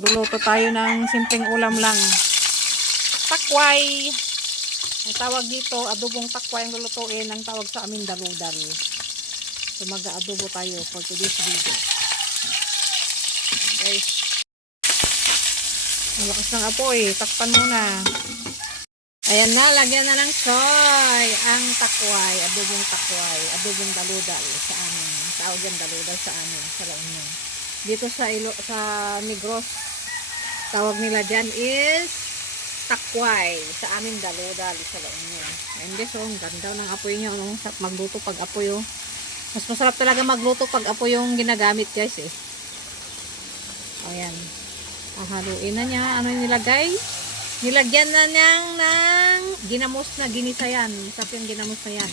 Luluto tayo ng simpleng ulam lang. Takway. Ang tawag dito, adobong takway ang lulutuin. Ang tawag sa amin, daludal. So mag-aadobo tayo for today's video. Okay. Ang lakas ng apoy. Takpan muna. Ayan na, lagyan na ng soy. Ang takway, adobong takway, adobong daludal sa amin. Ang tawag yan, daludal sa amin, sa La Union. Dito sa Negros, tawag nila dyan is takway. Sa amin, daludal sa La Union. And this, oh, ang ganda ng apoy nyo. No? Magluto pag apoy, oh. Mas masarap talaga magluto pag apoy yung ginagamit, guys, eh. Ayan. Hahaluin na niya. Ano yung nilagay? Nilagyan na niyang ng ginamos na ginisa yan. Masarap yung ginamos na yan.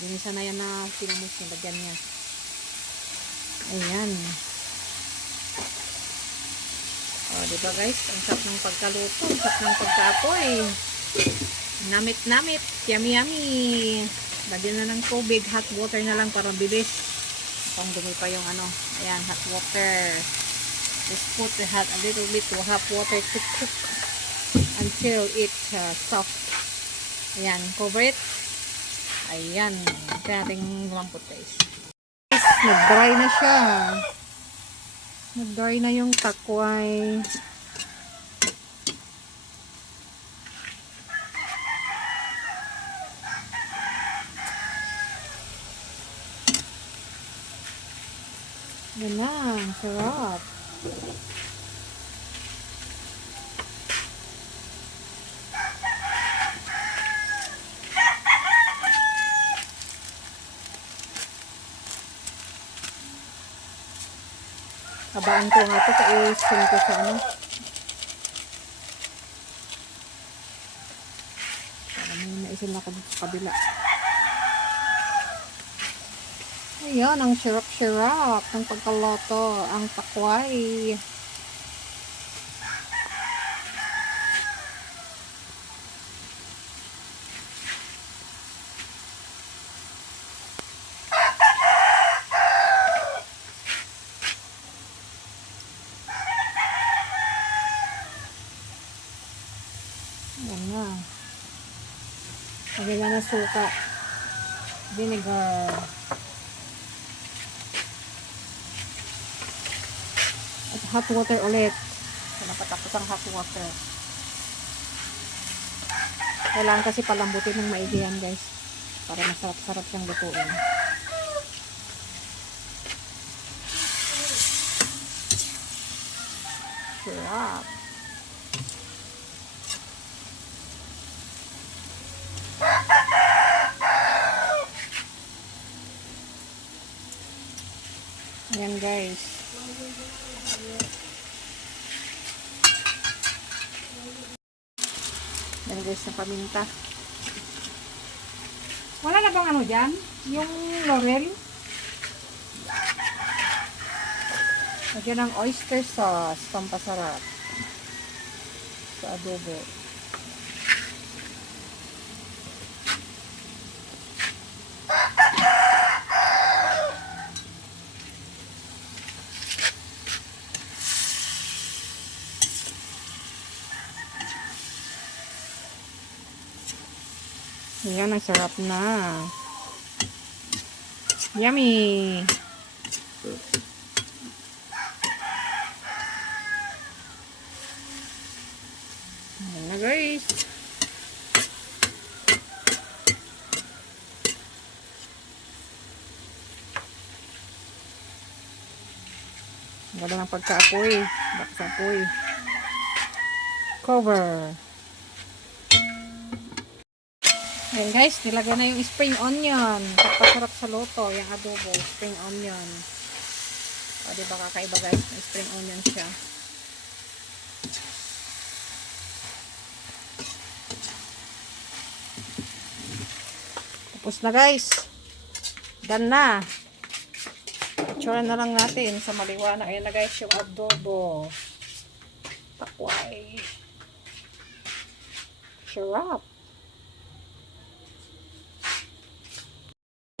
Ginisa na yan na ginamos. Nilagyan niya. Ayan. O, diba guys? Ang sarap ng pagkaluto. Ang sarap ng pagkaapoy. Namit-namit. Yummy-yummy. Lagyan na ng tubig. Hot water na lang para bilis. Pang dumi pa yung ano. Ayan, hot water. Just put a little bit to hot water to cook until it's soft. Ayan, cover it. Ayan. Kaya natin lumampot guys. Nag-dry na siya. Nag-dry na yung takway. Yan na. Sarap. Kabaan ko nga ito ka-i-spin ko sa ano. Para may naisin ako dito sa kabila. Ayan, ang syrup-syrup ng pagkaloto. Ang takway. Ayan na. Lagyan na suka. Vinegar. At hot water ulit. So, napatapos ang hot water. Kailangan kasi palambutin ng maigi yan guys. Para masarap-sarap siyang lutuin. Sarap. Ayan guys. Ayan guys na paminta. Wala na bang ano dyan? Yung laurel? Lagyan ng oyster sauce. Pampasarap. Sa adobo. Ayan, ang sarap na. Yummy! Ayan na guys. Wala ng pagkaapoy. Baksa apoy. Cover. Ayan guys, nilagyan na yung spring onion. Kapasarap sa luto, yung adobo, spring onion. O, diba kakaiba guys, may spring onion siya. Tapos na guys. Done na. Itsura na lang natin sa maliwanag. Ayan na guys, yung adobo. Takway. Sarap.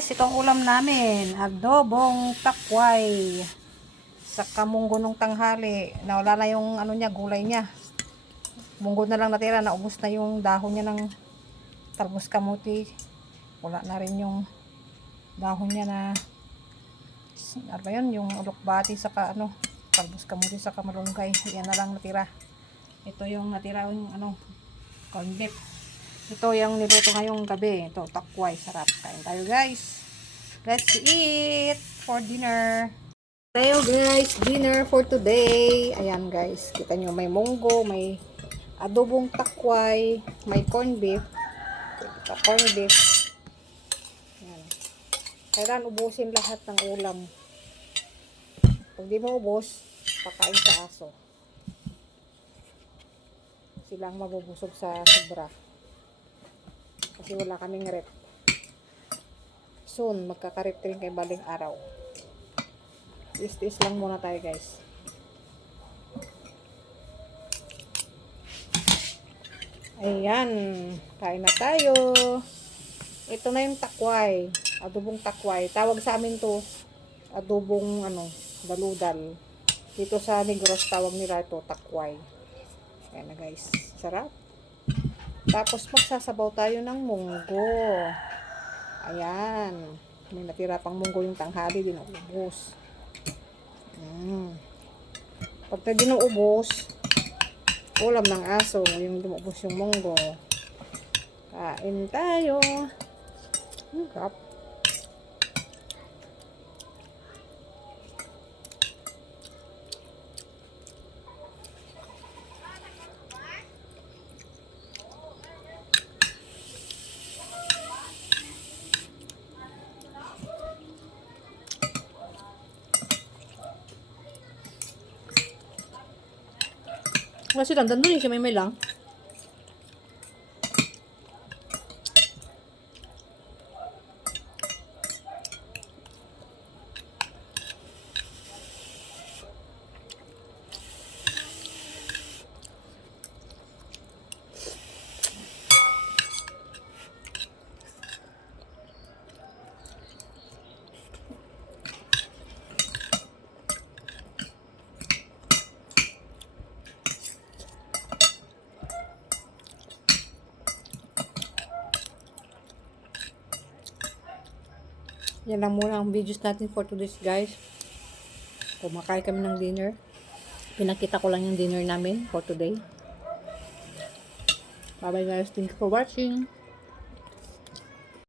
Itong ulam namin, adobong takway Saka munggo nung tanghali. Nawala na yung ano niya, gulay niya. Munggo na lang natira. Naubos na yung dahon niya ng talbos kamuti. Wala na rin yung dahon niya na ano ba yun? Yung ulokbati saka ano, talbos kamuti saka malunggay. Yan na lang natira. Ito yung natira yung ano, corned beef. Ito yung niluto ngayong gabi. Ito, takway. Sarap. Kain tayo guys. Let's eat for dinner. Tayo guys, dinner for today. Ayan guys, kita nyo may munggo, may adobong takway, may corned beef. Corned beef. Ayan. Kailan ubusin lahat ng ulam. Pag di mo ubos, pakain sa aso. Silang mabubusog sa sobra. Kasi wala kaming rep. Soon, magkakarep rin kay baling araw. Is lang muna tayo guys. Ayan, kain na tayo. Ito na yung takway, adobong takway. Tawag sa amin to adobong ano, daludal. Dito sa Negros tawag nila ito takway. Ayan na guys, sarap. Tapos magsasabaw tayo ng munggo. Ayan, may natira pang munggo yung tanghali, din ubos. Pagka dinuubos, ulam ng aso, yung dumubos yung munggo. Kain tayo. Sarap. Kasi lang, dandun siya may lang. Yan lang muna ang videos natin for today's guys. Kumakain kami ng dinner. Pinakita ko lang yung dinner namin for today. Bye bye guys. Thank you for watching.